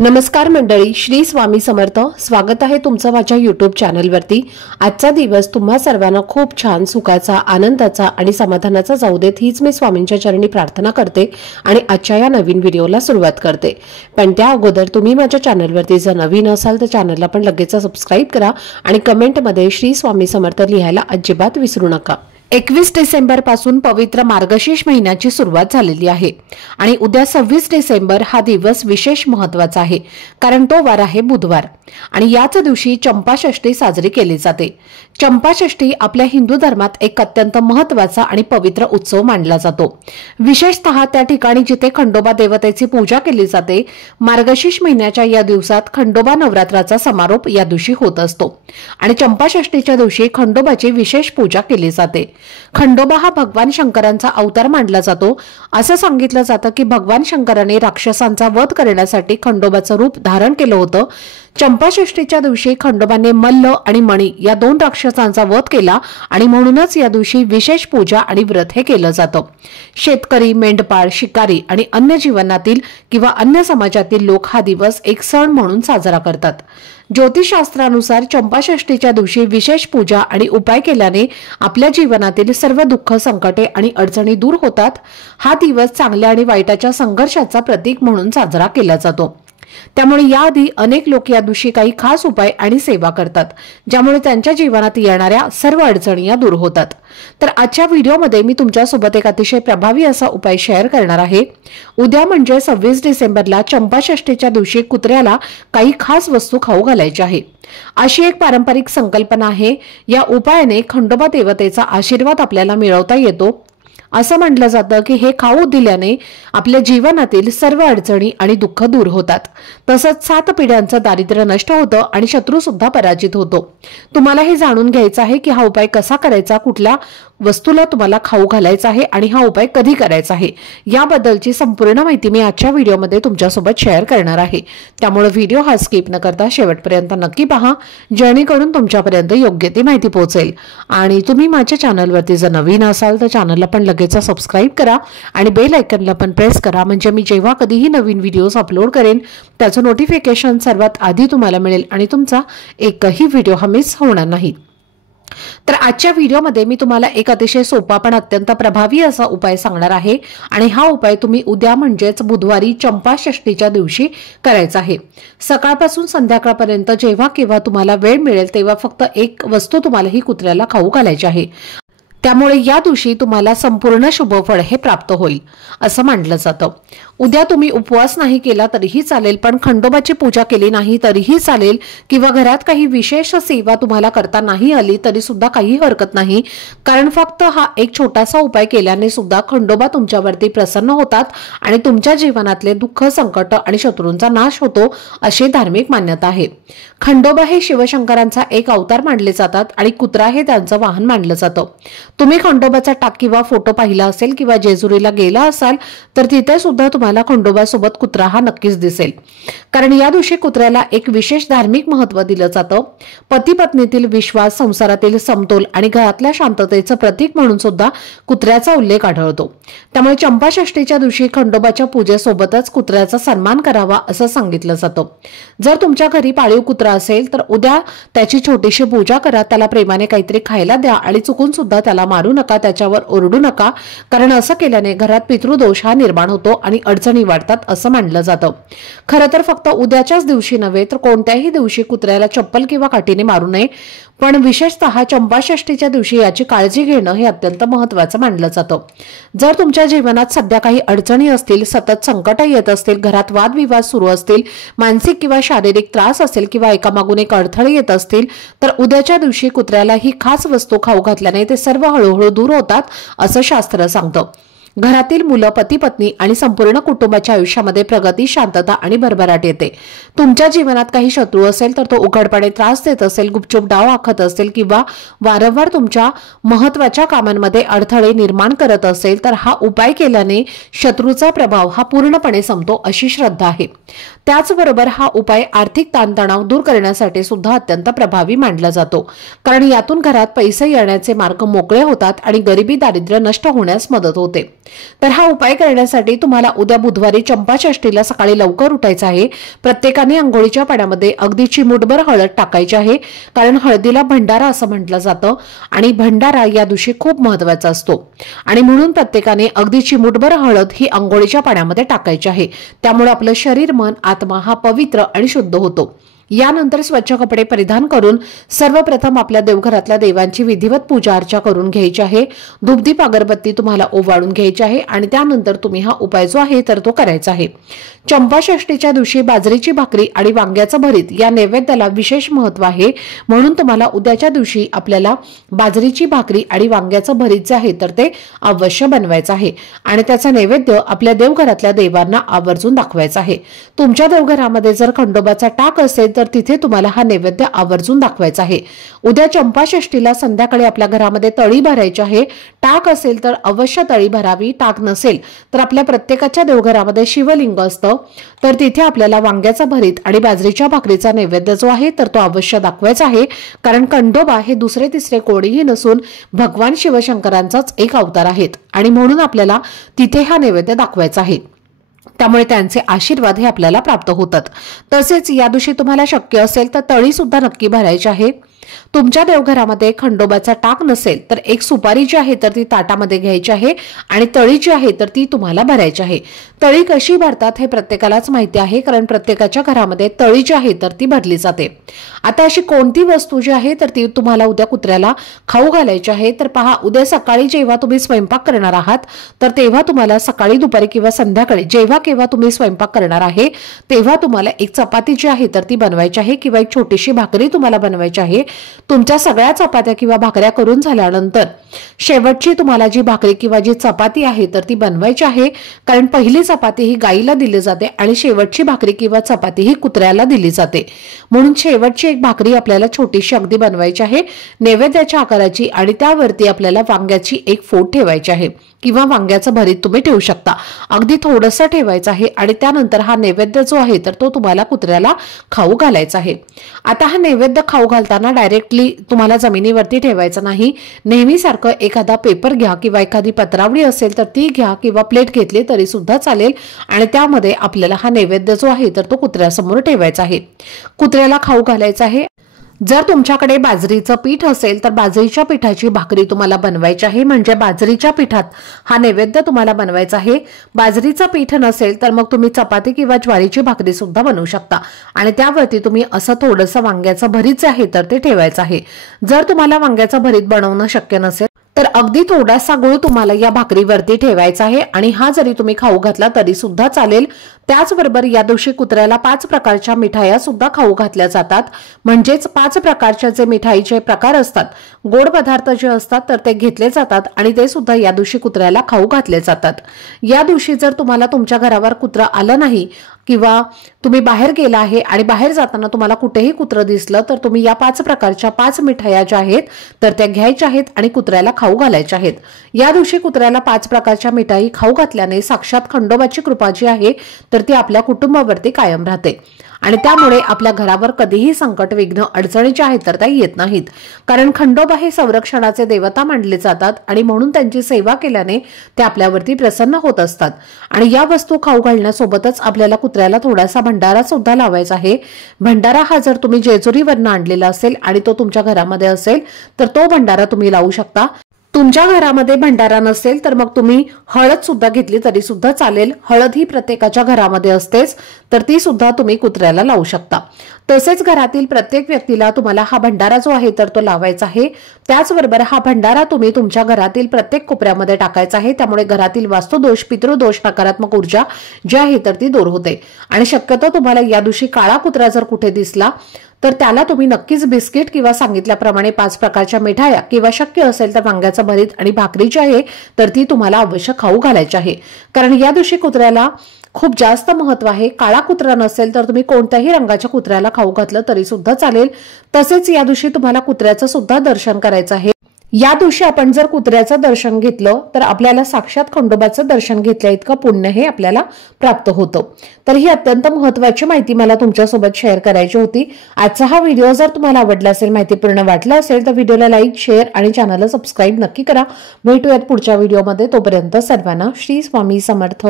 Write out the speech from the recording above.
नमस्कार मंडळी, श्री स्वामी समर्थ. स्वागत आहे तुमचं माझ्या YouTube चॅनलवरती. आजचा दिवस तुम्हा सर्वांना खूप छान, सुखाचा, आनंदाचा आणि समाधानाचा जाऊ देत, हीच मी स्वामींच्या चरणी प्रार्थना करते आणि आजच्या या नवीन व्हिडिओला सुरुवात करते. पण त्या अगोदर तुम्ही माझ्या चॅनलवरती जर नवीन असाल तर चॅनलला पण लगेच सबस्क्राईब करा आणि कमेंटमध्ये श्री स्वामी समर्थ लिहायला अजिबात विसरू नका. 21 डिसेंबर पासून पवित्र मार्गशीर्ष महिन्याची सुरुवात झालेली आहे आणि उद्या 26 डिसेंबर हा दिवस विशेष महत्त्वाचा आहे, कारण तो वार आहे बुधवार आणि याच दिवशी चंपाषष्ठी साजरी केली जाते. चंपाषष्ठी आपल्या हिंदू धर्मात एक अत्यंत महत्त्वाचा आणि पवित्र उत्सव मानला जातो. विशेषतः त्या ठिकाणी जिथे खंडोबा देवतेची पूजा केली जाते, मार्गशीर्ष महिन्याच्या या दिवसात खंडोबा नवरात्राचा समारोप या दिवशी होत असतो आणि चंपाषष्ठीच्या दिवशी खंडोबाची विशेष पूजा केली जाते. खंडोबा हा भगवान शंकरांचा अवतार मानला जातो. असं सांगितलं जातं की भगवान शंकराने राक्षसांचा वध करण्यासाठी खंडोबाचं रूप धारण केलं होतं. चंपाषष्ठीच्या दिवशी खंडोबाने मल्ल आणि मणी या दोन राक्षसांचा वध केला आणि म्हणूनच या दिवशी विशेष पूजा आणि व्रत हे केलं जातं. शेतकरी, मेंढपाळ, शिकारी आणि अन्य जीवनातील किंवा अन्य समाजातील लोक हा दिवस एक सण म्हणून साजरा करतात. ज्योतिषशास्त्रानुसार चंपाषष्ठीच्या दिवशी विशेष पूजा आणि उपाय केल्याने आपल्या जीवनातील सर्व दुःख, संकटे आणि अडचणी दूर होतात. हा दिवस चांगल्या आणि वाईटाच्या संघर्षाचा प्रतीक म्हणून साजरा केला जातो. त्यामुळे याआधी अनेक लोक या दिवशी काही खास उपाय आणि सेवा करतात, ज्यामुळे त्यांच्या जीवनात येणाऱ्या सर्व अडचणी या दूर होतात. तर आजच्या व्हिडिओमध्ये मी तुमच्यासोबत एक अतिशय प्रभावी असा उपाय शेअर करणार आहे. उद्या म्हणजे 26 डिसेंबरला चंपाषष्ठीच्या दिवशी कुत्र्याला काही खास वस्तू खाऊ घालायची आहे, अशी एक पारंपरिक संकल्पना आहे. या उपायाने खंडोबा देवतेचा आशीर्वाद आपल्याला मिळवता येतो. असं म्हटलं जातं की हे खाऊ दिल्याने आपल्या जीवनातील सर्व अडचणी आणि दुःख दूर होतात. तसंच 7 पिढ्यांचं दारिद्र्य नष्ट होतं आणि शत्रू सुद्धा पराजित होतो. तुम्हाला हे जाणून घ्यायचं आहे की हा उपाय कसा करायचा, कुठल्या वस्तूला तुम्हाला खाऊ घालायचा आहे आणि हा उपाय कधी करायचा आहे, याबद्दलची संपूर्ण माहिती मी आजच्या व्हिडिओमध्ये तुमच्यासोबत शेअर करणार आहे. त्यामुळे व्हिडिओ हा स्किप न करता शेवटपर्यंत नक्की पहा, जेणेकरून तुमच्यापर्यंत योग्य ती माहिती पोहोचेल. आणि तुम्ही माझ्या चॅनलवरती जर नवीन असाल तर चॅनलला पण लगेच सबस्क्राईब करा आणि बेल आयकॉनला पण प्रेस करा, म्हणजे मी जेव्हा कधीही नवीन व्हिडिओज अपलोड करेन त्याचं नोटिफिकेशन सर्वात आधी तुम्हाला मिळेल आणि तुमचा एकही व्हिडिओ हा मिस होणार नाही. तर आजच्या व्हिडिओमध्ये मी तुम्हाला एक अतिशय सोपा पण अत्यंत प्रभावी असा उपाय सांगणार आहे आणि हा उपाय तुम्ही उद्या म्हणजेच बुधवारी चंपाषष्ठीच्या दिवशी करायचा आहे. सकाळपासून संध्याकाळपर्यंत जेव्हा केव्हा तुम्हाला वेळ मिळेल तेव्हा फक्त एक वस्तू तुम्हाला ही कुत्र्याला खाऊ घालायची आहे. त्यामुळे या दिवशी तुम्हाला संपूर्ण शुभफळ हे प्राप्त होईल असं मानलं जातं. उद्या तुम्ही उपवास नाही केला तरीही चालेल, पण खंडोबाची पूजा केली नाही तरीही चालेल किंवा घरात काही विशेष सेवा तुम्हाला करता नाही आली तरी सुद्धा काही हरकत नाही, कारण फक्त हा एक छोटासा उपाय केल्याने सुद्धा खंडोबा तुमच्यावरती प्रसन्न होतात आणि तुमच्या जीवनातले दुःख, संकट आणि शत्रूंचा नाश होतो, अशी धार्मिक मान्यता आहे. खंडोबा हे शिवशंकरांचा एक अवतार मानले जातात आणि कुत्रा हे त्यांचं वाहन मानलं जातं. तुम्ही खंडोबाचा टाक किंवा फोटो पाहिला असेल किंवा जेजुरीला गेला असाल तर तिथे सुद्धा तुम्हाला खंडोबासोबत कुत्रा हा नक्कीच दिसेल, कारण या दिवशी कुत्र्याला एक विशेष धार्मिक महत्त्व दिलं जातं. पती पत्नीतील विश्वास, संसारातील समतोल आणि घरातल्या शांततेचं प्रतीक म्हणून सुद्धा कुत्र्याचा उल्लेख आढळतो. त्यामुळे चंपाषष्ठीच्या दिवशी खंडोबाच्या पूजेसोबतच कुत्र्याचा सन्मान करावा असं सांगितलं जातं. जर तुमच्या घरी पाळीव कुत्रा असेल तर उद्या त्याची छोटीशी पूजा करा, त्याला प्रेमाने काहीतरी खायला द्या आणि चुकून सुद्धा त्याला मारू नका, त्याच्यावर ओरडू नका, कारण असं केल्याने घरात पितृदोष हा निर्माण होतो आणि अडचणी वाढतात असं मानलं जातं. खरं तर फक्त उद्याच्याच दिवशी नव्हे तर कोणत्याही दिवशी कुत्र्याला चप्पल किंवा काठीने मारू नये, पण विशेषतः चंपाषष्ठीच्या दिवशी याची काळजी घेणं हे अत्यंत महत्त्वाचं मानलं जातं. जर तुमच्या जीवनात सध्या काही अडचणी असतील, सतत संकट येत असतील, घरात वादविवाद सुरू असतील, मानसिक किंवा शारीरिक त्रास असेल किंवा एकामागून एक अडथळे येत असतील तर उद्याच्या दिवशी कुत्र्याला ही खास वस्तू खाऊ घातल्याने ते सर्व हळूहळू दूर होतात असं शास्त्र सांगतं. घरातील मुलं, पती पत्नी आणि संपूर्ण कुटुंबाच्या आयुष्यामध्ये प्रगती, शांतता आणि भरभराट येते. तुमच्या जीवनात काही शत्रू असेल तर तो उघडपणे त्रास देत असेल, गुपचूप डाव आखत असेल किंवा वारंवार तुमच्या महत्त्वाच्या कामांमध्ये अडथळे निर्माण करत असेल तर हा उपाय केल्याने शत्रूचा प्रभाव हा पूर्णपणे संपतो अशी श्रद्धा आहे. त्याचबरोबर हा उपाय आर्थिक ताणतणाव दूर करण्यासाठी सुद्धा अत्यंत प्रभावी मानला जातो, कारण यातून घरात पैसे येण्याचे मार्ग मोकळे होतात आणि गरिबी, दारिद्र्य नष्ट होण्यास मदत होते. तर हा उपाय करण्यासाठी तुम्हाला उद्या बुधवारी चंपाषष्ठीला सकाळी लवकर उठायचं आहे। प्रत्येकाने अंघोळीच्या पाण्यामध्ये अगदी चिमूटभर हळद टाकायची आहे, कारण हळदीला भंडारा असं म्हटलं जातं आणि भंडारा या दिवशी खूप महत्त्वाचा असतो आणि म्हणून प्रत्येकाने अगदी चिमूटभर हळद ही अंघोळीच्या पाण्यामध्ये टाकायची आहे। त्यामुळे आपलं शरीर, मन, आत्मा हा पवित्र आणि शुद्ध होतो। यानंतर स्वच्छ कपडे परिधान करून सर्वप्रथम आपल्या देवघरातल्या देवांची विधिवत पूजा अर्चा करून घ्यायची आहे। धूपदीप अगरबत्ती तुम्हाला ओवाळून घ्यायची आहे आणि त्यानंतर तुम्ही हा उपाय जो आहे तर तो करायचा आहे। चंपाषष्ठीच्या दिवशी बाजरीची भाकरी आणि वांग्याचं भरीत या नैवेद्याला विशेष महत्त्व आहे, म्हणून तुम्हाला उद्याच्या दिवशी आपल्याला बाजरीची भाकरी आणि वांग्याचं भरीत जे आहे तर ते अवश्य बनवायचं आहे आणि त्याचा नैवेद्य आपल्या देवघरातल्या देवांना आवर्जून दाखवायचा आहे। तुमच्या देवघरामध्ये जर खंडोबाचा टाक असेल तर तिथे तुम्हाला हा नैवेद्य आवर्जून दाखवायचा आहे। उद्या चंपाषष्ठीला संध्याकाळी आपल्या घरामध्ये तळी भरायची आहे। टाक असेल तर अवश्य तळी भरावी, टाक नसेल तर आपल्या प्रत्येकाच्या देवघरामध्ये शिवलिंग असतं, तर तिथे आपल्याला वांग्याचा भरीत आणि बाजरीच्या भाकरीचा नैवेद्य जो आहे तर तो अवश्य दाखवायचा आहे, कारण खंडोबा हे दुसरे तिसरे कोणीही नसून भगवान शिवशंकरांचाच एक अवतार आहेत आणि म्हणून आपल्याला तिथे हा नैवेद्य दाखवायचा आहे। त्यामुळे त्यांचे आशीर्वाद हे आपल्याला प्राप्त होतात। तसेच या दिवशी तुम्हाला शक्य असेल तर तळी सुद्धा नक्की भरायची आहे। तुमच्या देवघरामध्ये खंडोबाचा टाक नसेल तर एक सुपारी जी आहे तर ती ताटामध्ये घ्यायची आहे आणि तळी जी आहे तर ती तुम्हाला भरायची आहे। तळी कशी भरतात हे प्रत्येकालाच माहिती आहे, कारण प्रत्येकाच्या घरामध्ये तळी जी आहे तर ती भरली जाते। आता अशी कोणती वस्तू जी आहे तर ती तुम्हाला उद्या कुत्र्याला खाऊ घालायची आहे, तर पहा, उद्या सकाळी जेव्हा तुम्ही स्वयंपाक करणार आहात तर तेव्हा तुम्हाला सकाळी, दुपारी किंवा संध्याकाळी जेव्हा केव्हा तुम्ही स्वयंपाक करणार आहे तेव्हा तुम्हाला एक चपाती जी आहे तर ती बनवायची आहे किंवा एक छोटीशी भाकरी तुम्हाला बनवायची आहे। तुमच्या सगळ्या चपात्या किंवा भाकऱ्या करून झाल्यानंतर शेवटची तुम्हाला जी भाकरी किंवा जी चपाती आहे तर ती बनवायची आहे, कारण पहिली चपाती ही गाईला दिली जाते आणि शेवटची भाकरी किंवा चपाती ही कुत्र्याला दिली जाते, म्हणून शेवटची एक भाकरी आपल्याला छोटीशी अगदी बनवायची आहे नैवेद्याच्या आकाराची आणि त्यावरती आपल्याला वांग्याची एक फोड ठेवायची आहे किंवा वांग्याचं भरीत तुम्ही ठेवू शकता, अगदी थोडंसं ठेवायचं आहे आणि त्यानंतर हा नैवेद्य जो आहे तर तो तुम्हाला कुत्र्याला खाऊ घालायचा आहे। आता हा नैवेद्य खाऊ घालताना डायरेक्टली तुम्हाला जमिनीवरती ठेवायचं नाही, नेहमीसारखं एखादा पेपर घ्या किंवा एखादी पत्रावळी असेल तर ती घ्या किंवा प्लेट घेतली तरी सुद्धा चालेल आणि त्यामध्ये आपल्याला हा नैवेद्य जो आहे तर तो कुत्र्यासमोर ठेवायचा आहे, कुत्र्याला खाऊ घालायचा आहे। जर तुमच्याकडे बाजरीचं पीठ असेल तर बाजरीच्या पिठाची भाकरी तुम्हाला बनवायची आहे, म्हणजे बाजरीच्या पिठात हा नैवेद्य तुम्हाला बनवायचा आहे। बाजरीचं पीठ नसेल तर मग तुम्ही चपाती किंवा ज्वारीची भाकरी सुद्धा बनवू शकता आणि त्यावरती तुम्ही असं थोडंसं वांग्याचं भरीत आहे तर ते ठेवायचं आहे। जर तुम्हाला वांग्याचं भरीत बनवणं शक्य नसेल तर अगदी थोडासा गुळ तुम्हाला या भाकरीवरती ठेवायचा आहे आणि हा जरी तुम्ही खाऊ घातला तरी सुद्धा चालेल। त्याचबरोबर या दिवशी कुत्र्याला 5 प्रकारच्या मिठाया सुद्धा खाऊ घातल्या जातात, म्हणजेच 5 प्रकारचे जे मिठाईचे प्रकार असतात, गोड पदार्थ जे असतात तर ते घेतले जातात आणि ते सुद्धा या दिवशी कुत्र्याला खाऊ घातले जातात। या दिवशी जर तुम्हाला तुमच्या घरावर कुत्रा आलं नाही किंवा तुम्ही बाहेर गेला आहे आणि बाहेर जाताना तुम्हाला कुठेही कुत्र दिसलं तर तुम्ही या 5 प्रकारच्या 5 मिठाया ज्या आहेत तर त्या घ्यायच्या आहेत आणि कुत्र्याला खाऊ घालायच्या आहेत। या दिवशी कुत्र्याला 5 प्रकारच्या मिठाई खाऊ घातल्याने साक्षात खंडोबाची कृपा जी आहे तर ती आपल्या कुटुंबावरती कायम राहते आणि त्यामुळे आपल्या घरावर कधीही संकट, विघ्न, अडचणी जे आहेत तर त्या येत नाहीत, कारण खंडोबा हे संरक्षणाचे देवता मानले जातात आणि म्हणून त्यांची सेवा केल्याने ते आपल्यावरती प्रसन्न होत असतात। आणि या वस्तू खाऊ घालण्यासोबतच आपल्याला कुत्र्याला थोडासा भंडारा सुद्धा लावायचा आहे। भंडारा हा जर तुम्ही जेजुरीवरून आणलेला असेल आणि तो तुमच्या घरामध्ये असेल तर तो भंडारा तुम्ही लावू शकता। तुमच्या घरामध्ये भंडारा नसेल तर मग तुम्ही हळद सुद्धा घेतली तरी सुद्धा चालेल, हळद ही प्रत्येकाच्या घरामध्ये असतेच, तर ती सुद्धा तुम्ही कुत्र्याला लावू शकता। तसेच घरातील प्रत्येक व्यक्तीला तुम्हाला हा भंडारा जो आहे तर तो लावायचा आहे। त्याचबरोबर हा भंडारा तुम्ही तुमच्या घरातील प्रत्येक कोपऱ्यामध्ये टाकायचा आहे, त्यामुळे घरातील वास्तुदोष, पितृदोष, नकारात्मक ऊर्जा जी आहे तर ती दूर होते। आणि शक्यतो तुम्हाला या दिवशी काळा कुत्रा जर कुठे दिसला तर त्याला तुम्ही नक्कीच बिस्किट किंवा सांगितल्याप्रमाणे 5 प्रकारच्या मिठाया किंवा शक्य असेल तर वांग्याचं भरीत आणि भाकरी जी आहे तर ती तुम्हाला अवश्य खाऊ घालायची आहे, कारण या दिवशी कुत्र्याला खूप जास्त महत्व आहे। काळा कुत्रा नसेल तर तुम्ही कोणत्याही रंगाच्या कुत्र्याला खाऊ घातलं तरी सुद्धा चालेल। तसेच या दिवशी तुम्हाला कुत्र्याचं सुद्धा दर्शन करायचं आहे। या दिवशी आपण जर कुत्र्याचं दर्शन घेतलं तर आपल्याला साक्षात खंडोबाचं दर्शन घेतल्या इतकं पुण्य हे आपल्याला प्राप्त होतं। तर ही अत्यंत महत्त्वाची माहिती मला तुमच्यासोबत शेअर करायची होती। आजचा हा व्हिडिओ जर तुम्हाला आवडला असेल, माहितीपूर्ण वाटला असेल तर व्हिडिओला लाईक, शेअर आणि चॅनलला सबस्क्राईब नक्की करा। भेटूयात पुढच्या व्हिडिओमध्ये, तोपर्यंत सर्वांना श्री स्वामी समर्थ।